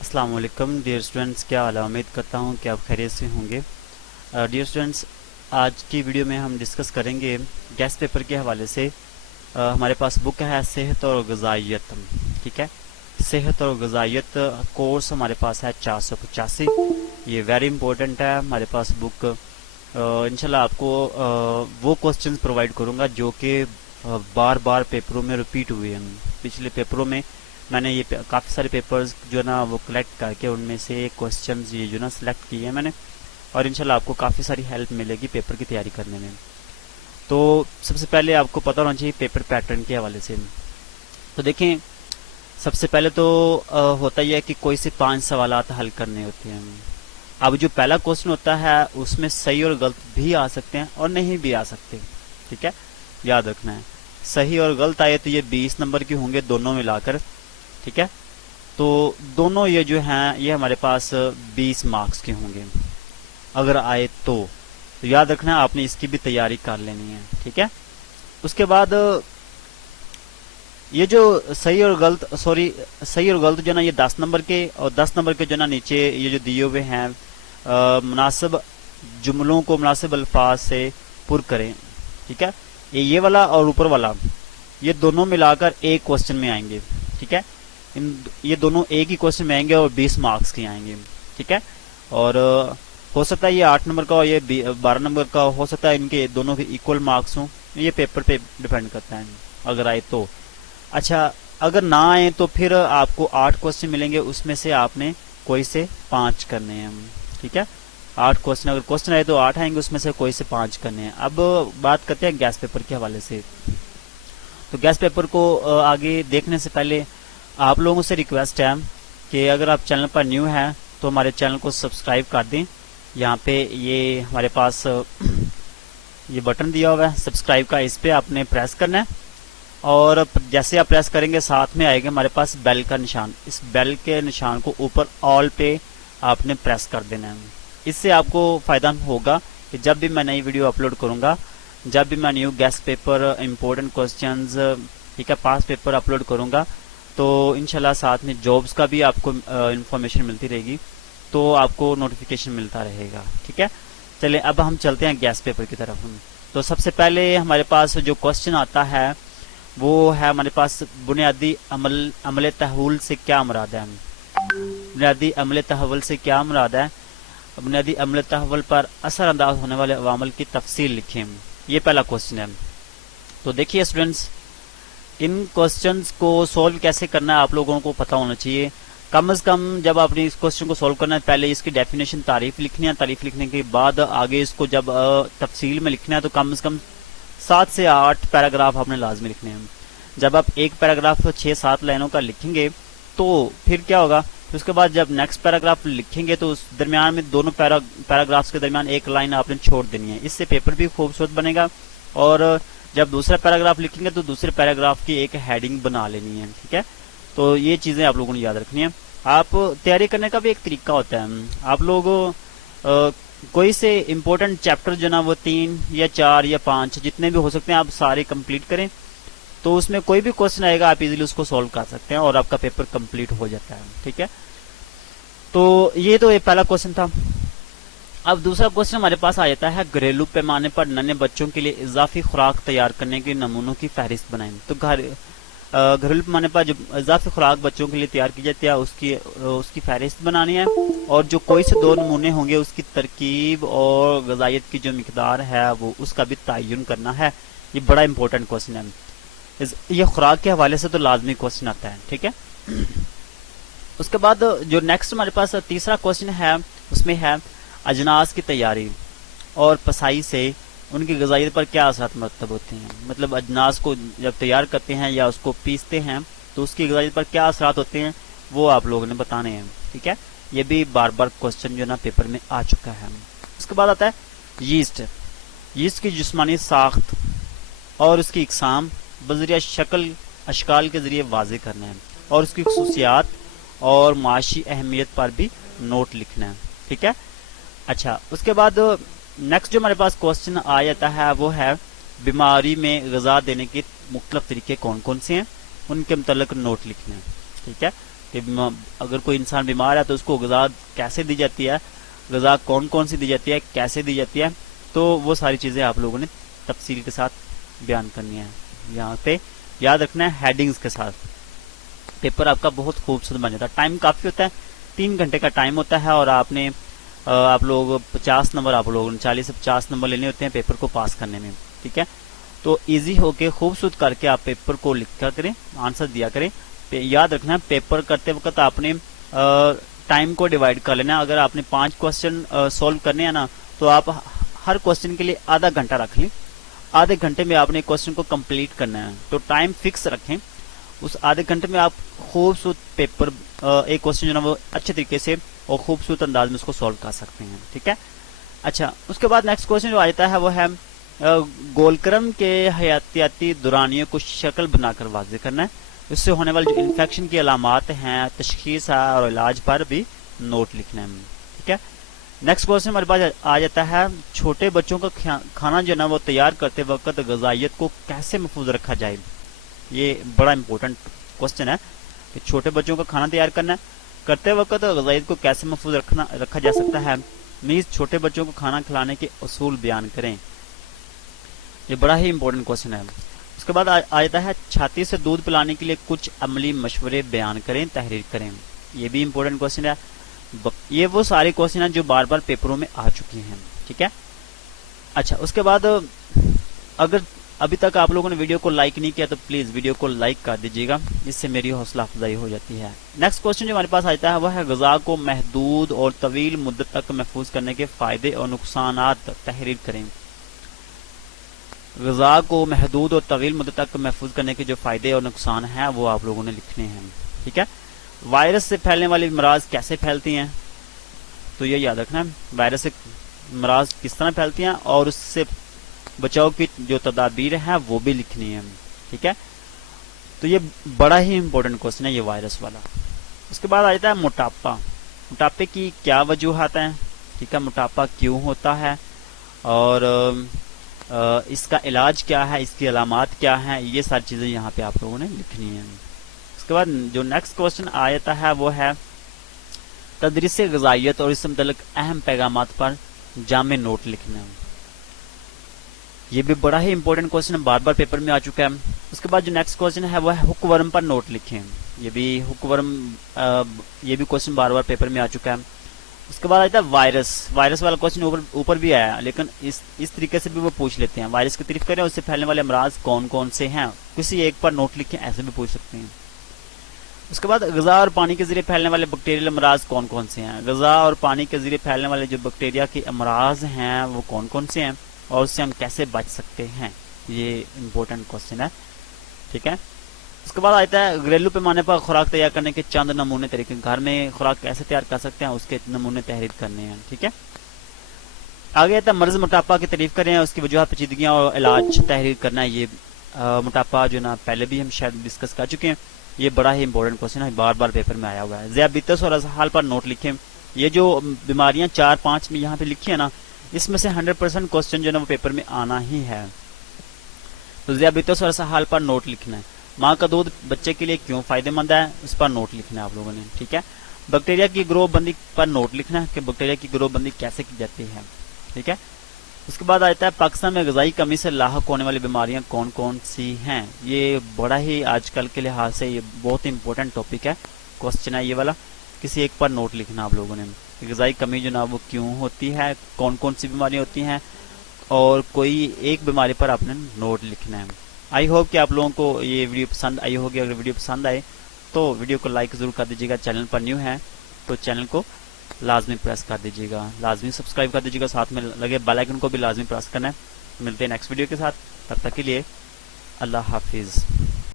السلام علیکم dear students, کیا حال ہے؟ امید کرتا ہوں کہ آپ خیریت سے ہوں گے۔ ڈیئر اسٹوڈنٹس، آج کی ویڈیو میں ہم ڈسکس کریں گے گیس پیپر کے حوالے سے۔ ہمارے پاس بک ہے صحت اور غذائیت، ٹھیک ہے۔ صحت اور غذائیت کورس ہمارے پاس ہے 485، یہ ویری امپورٹنٹ ہے ہمارے پاس بک۔ انشاءاللہ آپ کو وہ کوسچنز پرووائڈ کروں گا جو کہ بار بار پیپروں میں ریپیٹ ہوئے ہیں۔ پچھلے پیپروں میں میں نے یہ کافی سارے پیپرز جو ہے نا وہ کلیکٹ کر کے ان میں سے کوسچنز یہ جو نا سلیکٹ کیے ہیں میں نے، اور انشاءاللہ آپ کو کافی ساری ہیلپ ملے گی پیپر کی تیاری کرنے میں۔ تو سب سے پہلے آپ کو پتہ ہونا چاہیے پیپر پیٹرن کے حوالے سے۔ تو دیکھیں، سب سے پہلے تو ہوتا یہ ہے کہ کوئی سے 5 سوالات حل کرنے ہوتے ہیں۔ اب جو پہلا کوسچن ہوتا ہے اس میں صحیح اور غلط بھی آ سکتے ہیں اور نہیں بھی آ سکتے، ٹھیک ہے، یاد رکھنا ہے۔ صحیح اور غلط آئے تو یہ 20 نمبر کے ہوں گے دونوں ملا کر، ٹھیک ہے۔ تو دونوں یہ جو ہیں یہ ہمارے پاس 20 مارکس کے ہوں گے اگر آئے تو یاد رکھنا ہے، آپ نے اس کی بھی تیاری کر لینی ہے، ٹھیک ہے۔ اس کے بعد یہ جو صحیح اور غلط جو نا یہ 10 نمبر کے، اور 10 نمبر کے جو نا نیچے یہ جو دیے ہوئے ہیں مناسب جملوں کو مناسب الفاظ سے پر کریں، ٹھیک ہے۔ یہ والا اور اوپر والا یہ دونوں ملا کر ایک کوسچن میں آئیں گے، ٹھیک ہے۔ یہ دونوں ایک ہی کوسچن میں آئیں گے اور 20 مارکس کے آئیں گے، ٹھیک ہے۔ اور ہو سکتا ہے یہ 8 نمبر کا اور یہ 12 نمبر کا، ہو سکتا ہے ان کے دونوں کے ایکول مارکس ہوں، یہ پیپر پہ ڈیپینڈ کرتا ہے اگر آئے تو۔ اچھا، اگر نہ آئے تو پھر آپ کو 8 کوسچن ملیں گے، اس میں سے آپ نے کوئی سے 5 کرنے ہیں، ٹھیک ہے۔ 8 کوسچن، اگر کوسچن آئے تو 8 آئیں گے، اس میں سے کوئی سے 5 کرنے ہیں۔ اب بات کرتے ہیں گیس پیپر کے حوالے سے۔ تو گیس پیپر کو آگے دیکھنے سے پہلے آپ لوگوں سے ریکویسٹ ہے کہ اگر آپ چینل پر نیو ہیں تو ہمارے چینل کو سبسکرائب کر دیں۔ یہاں پہ یہ ہمارے پاس یہ بٹن دیا ہوا ہے سبسکرائب کا، اس پہ آپ نے پریس کرنا ہے، اور جیسے آپ پریس کریں گے ساتھ میں آئے گا ہمارے پاس بیل کا نشان، اس بیل کے نشان کو اوپر آل پہ آپ نے پریس کر دینا ہے۔ اس سے آپ کو فائدہ ہوگا کہ جب بھی میں نئی ویڈیو اپلوڈ کروں گا، جب بھی میں new guest paper, important questions, ٹھیک ہے، پاس پیپر اپلوڈ کروں گا تو انشاءاللہ ساتھ میں جابس کا بھی آپ کو انفارمیشن ملتی رہے گی، تو آپ کو نوٹیفیکیشن ملتا رہے گا، ٹھیک ہے۔ چلیں اب ہم چلتے ہیں گیس پیپر کی طرف۔ تو سب سے پہلے ہمارے پاس جو کوسچن آتا ہے وہ ہے ہمارے پاس بنیادی عمل تحول سے کیا مراد ہے۔ بنیادی عمل تحول سے کیا مراد ہے؟ بنیادی عمل تحول پر اثر انداز ہونے والے عوامل کی تفصیل لکھیں، یہ پہلا کوسچن ہے۔ تو دیکھیے اسٹوڈنٹس، ان کوسچنز کو سولو کیسے کرنا ہے آپ لوگوں کو پتہ ہونا چاہیے۔ کم از کم جب آپ نے اس کوسچن کو سولو کرنا ہے پہلے اس کی ڈیفینیشن تعریف لکھنی ہے، تعریف لکھنے کے بعد آگے اس کو جب تفصیل میں لکھنا ہے تو کم از کم 7 سے 8 پیراگراف آپ نے لازمی لکھنے ہیں۔ جب آپ ایک پیراگراف 6-7 لائنوں کا لکھیں گے تو پھر کیا ہوگا، اس کے بعد جب نیکسٹ پیراگراف لکھیں گے تو اس درمیان میں دونوں پیراگرافس کے درمیان ایک لائن آپ نے چھوڑ دینی ہے، اس سے پیپر بھی خوبصورت بنے گا، اور جب دوسرا پیراگراف لکھیں گے تو دوسرے پیراگراف کی ایک ہیڈنگ بنا لینی ہے، ٹھیک ہے۔ تو یہ چیزیں آپ لوگوں نے یاد رکھنی ہیں۔ آپ تیاری کرنے کا بھی ایک طریقہ ہوتا ہے، آپ لوگ کوئی سے امپورٹنٹ چیپٹر جو نا وہ 3 یا 4 یا 5 جتنے بھی ہو سکتے ہیں آپ سارے کمپلیٹ کریں، تو اس میں کوئی بھی کوسچن آئے گا آپ ایزیلی اس کو سولو کر سکتے ہیں اور آپ کا پیپر کمپلیٹ ہو جاتا ہے، ٹھیک ہے۔ تو یہ تو پہلا کوسچن تھا۔ اب دوسرا کوسچن ہمارے پاس آ جاتا ہے گھریلو پیمانے پر ننھے بچوں کے لیے اضافی خوراک تیار کرنے کے نمونوں کی فہرست بنائیں۔ تو گھریلو پیمانے پر جو اضافی خوراک بچوں کے لیے تیار کی جاتی ہے اس کی فہرست بنانی ہے، اور جو کوئی سے 2 نمونے ہوں گے اس کی ترکیب اور غذائیت کی جو مقدار ہے وہ اس کا بھی تعین کرنا ہے۔ یہ بڑا امپورٹنٹ کوسچن ہے، یہ خوراک کے حوالے سے تو لازمی کوسچن آتا ہے، ٹھیک ہے۔ اس کے بعد جو نیکسٹ ہمارے پاس تیسرا کوسچن ہے اس میں ہے اجناس کی تیاری اور پسائی سے ان کی غذائیت پر کیا اثرات مرتب ہوتے ہیں۔ مطلب اجناس کو جب تیار کرتے ہیں یا اس کو پیستے ہیں تو اس کی غذائیت پر کیا اثرات ہوتے ہیں وہ آپ لوگوں نے بتانے ہیں، ٹھیک ہے۔ یہ بھی بار بار کوسچن جو نا پیپر میں آ چکا ہے۔ اس کے بعد آتا ہے یسٹ کی جسمانی ساخت اور اس کی اقسام بذریعہ شکل اشکال کے ذریعے واضح کرنا ہے، اور اس کی خصوصیات اور معاشی اہمیت پر بھی نوٹ لکھنا ہے، ٹھیک ہے۔ اچھا، اس کے بعد نیکسٹ جو ہمارے پاس کوسچن آ جاتا ہے وہ ہے بیماری میں غذا دینے کے مختلف طریقے کون کون سے ہیں، ان کے متعلق نوٹ لکھنا ہے، ٹھیک ہے۔ کہ اگر کوئی انسان بیمار ہے تو اس کو غذا کیسے دی جاتی ہے، غذا کون کون سی دی جاتی ہے، کیسے دی جاتی ہے، تو وہ ساری چیزیں آپ لوگوں نے تفصیل کے ساتھ بیان کرنی ہے. یہاں پہ یاد رکھنا ہے ہیڈنگز کے ساتھ. پیپر آپ کا بہت خوبصورت بن جاتا ہے. ٹائم کافی ہوتا ہے، 3 گھنٹے کا ٹائم ہوتا ہے، اور آپ لوگ 50 نمبر، آپ لوگوں نے 40 سے 50 نمبر لینے ہوتے ہیں پیپر کو پاس کرنے میں. ٹھیک ہے، تو ایزی ہو کے خوبصورت کر کے آپ پیپر کو لکھا کریں، آنسر دیا کریں. یاد رکھنا ہے پیپر کرتے وقت آپ نے ٹائم کو ڈیوائڈ کر لینا. اگر آپ نے 5 کوسچن سولو کرنے ہیں نا، تو آپ ہر کوسچن کے لیے آدھا گھنٹہ رکھ لیں. آدھے گھنٹے میں آپ نے کوسچن کو کمپلیٹ کرنا ہے، تو ٹائم فکس رکھیں. اس آدھے گھنٹے میں آپ خوبصورت پیپر ایک کوسچن جو نا وہ اچھے طریقے سے اور خوبصورت انداز میں اس کو سولو کر سکتے ہیں. ٹھیک ہے، اچھا اس کے بعد نیکسٹ کوسچن جو آ جاتا ہے وہ ہے گولکرم کے حیاتیاتی دورانیوں کو شکل بنا کر واضح کرنا ہے. اس سے ہونے والے جو انفیکشن کی علامات ہیں، تشخیص ہے اور علاج پر بھی نوٹ لکھنا ہے. ٹھیک ہے، نیکسٹ کوسچن ہمارے پاس آ جاتا ہے چھوٹے بچوں کا کھانا جو ہے نا وہ تیار کرتے وقت غذائیت کو کیسے محفوظ رکھا جائے. یہ بڑا امپورٹنٹ کوسچن ہے کہ چھوٹے بچوں کا کھانا تیار کرتے وقت غذائیت کو کیسے محفوظ رکھا جا سکتا ہے. نیز چھوٹے بچوں کو کھانا کھلانے کے اصول بیان کریں. یہ بڑا ہی امپورٹنٹ کوسچن ہے. اس کے بعد آ جاتا ہے چھاتی سے دودھ پلانے کے لیے کچھ عملی مشورے بیان کریں، تحریر کریں. یہ بھی امپورٹنٹ کوسچن ہے. یہ وہ سارے کوسچن ہیں جو بار بار پیپروں میں آ چکے ہیں. ٹھیک ہے، اچھا اس کے بعد اگر ابھی تک آپ لوگوں نے ویڈیو کو لائک نہیں کیا تو پلیز ویڈیو کو لائک کر دیجیے گا، اس سے میری حوصلہ افزائی ہو جاتی ہے. نیکسٹ کوسچن جو ہمارے پاس آتا ہے وہ ہے غذا کو محدود اور طویل مدت تک محفوظ کرنے کے فائدے اور نقصانات تحریر کریں. غذا کو محدود اور طویل مدت تک محفوظ کرنے کے جو فائدے اور نقصان ہیں وہ آپ لوگوں نے لکھنے ہیں. ٹھیک ہے، وائرس سے پھیلنے والی امراض کیسے پھیلتی ہیں، تو یہ یاد رکھنا ہے وائرس سے امراض کس طرح پھیلتی ہیں اور اس سے بچاؤ کی جو تدابیر ہیں وہ بھی لکھنی ہے. ٹھیک ہے، تو یہ بڑا ہی امپورٹنٹ کوسچن ہے یہ وائرس والا. اس کے بعد آ جاتا ہے موٹاپا. موٹاپے کی کیا وجوہات ہیں. ٹھیک ہے، موٹاپا کیوں ہوتا ہے اور اس کا علاج کیا ہے، اس کی علامات کیا ہیں، یہ ساری چیزیں یہاں پہ آپ لوگوں نے لکھنی ہیں. اس کے بعد جو نیکسٹ کوسچن آ جاتا ہے وہ ہے تدریس غذائیت اور اس سے متعلق اہم پیغامات پر جامع نوٹ لکھنا. یہ بھی بڑا ہی امپورٹنٹ کوسچن ہے، بار بار پیپر میں آ چکا ہے. اس کے بعد جو نیکسٹ کوسچن ہے وہ ہے ہک ورم پر نوٹ لکھیں. یہ بھی ہک ورم یہ بھی کوسچن بار بار پیپر میں آ چکا ہے. اس کے بعد آتا ہے وائرس والا کوسچن اوپر بھی آیا، لیکن اس طریقے سے بھی وہ پوچھ لیتے ہیں. وائرس کی تعریف کریں، اس سے پھیلنے والے امراض کون کون سے ہیں، کسی ایک پر نوٹ لکھیں، ایسے بھی پوچھ سکتے ہیں. اس کے بعد غذا اور پانی کے ذریعے پھیلنے والے بیکٹیریل امراض کون کون سے ہیں. غذا اور پانی کے ذریعے پھیلنے والے جو بیکٹیریا کے امراض ہیں وہ کون کون سے ہیں اور اس سے ہم کیسے بچ سکتے ہیں. یہ امپورٹنٹ کوسچن ہے. ٹھیک ہے، اس کے بعد آتا ہے گھریلو پیمانے پر خوراک تیار کرنے کے چند نمونے طریقے. گھر میں خوراک کیسے تیار کر سکتے ہیں اس کے نمونے تحریر کرنے ہیں. ٹھیک ہے، آگے آتا ہے مرض موٹاپا کی تعریف کریں، اس کی وجوہات، پیچیدگیاں اور علاج تحریر کرنا ہے. یہ موٹاپا جو نا پہلے بھی ہم شاید ڈسکس کر چکے ہیں. یہ بڑا ہی امپورٹنٹ کوسچن ہے، بار بار پیپر میں آیا ہوا ہے. ذیابیطس اور اسہال پر نوٹ لکھیں. یہ جو بیماریاں 4-5 میں یہاں پہ لکھی ہیں نا، اس میں سے 100% کوسچن جو ہے نا وہ پیپر میں آنا ہی ہے. تو ذیابیطس اور اسہال پر نوٹ لکھنا ہے. ماں کا دودھ بچے کے لیے کیوں فائدہ مند ہے، اس پر نوٹ لکھنا ہے آپ لوگوں نے. ٹھیک ہے، بیکٹیریا کی گروہ بندی پر نوٹ لکھنا ہے کہ بیکٹیریا کی گروہ بندی کیسے کی جاتی ہے. ٹھیک ہے، اس کے بعد آتا ہے پاکستان میں غذائی کمی سے لاحق ہونے والی بیماریاں کون کون سی ہیں. یہ بڑا ہی آج کل کے لحاظ سے یہ بہت امپورٹنٹ ٹاپک ہے، کوسچن ہے یہ والا. کسی ایک پر نوٹ لکھنا آپ لوگوں نے. غذائی کمی جو نا وہ کیوں ہوتی ہے، کون کون سی بیماریاں ہوتی ہیں، اور کوئی ایک بیماری پر آپ نے نوٹ لکھنا ہے. آئی ہوپ کہ آپ لوگوں کو یہ ویڈیو پسند آئی ہوگی. اگر ویڈیو پسند آئے تو ویڈیو کو لائک ضرور کر دیجیے گا. چینل پر نیو ہے تو چینل کو لازمی پریس کر دیجیے گا، لازمی سبسکرائب کر دیجیے گا، ساتھ میں لگے بیل آئیکن کو بھی لازمی پریس کرنا ہے. ملتے ہیں نیکسٹ ویڈیو کے ساتھ، تب تک کے لیے اللہ حافظ.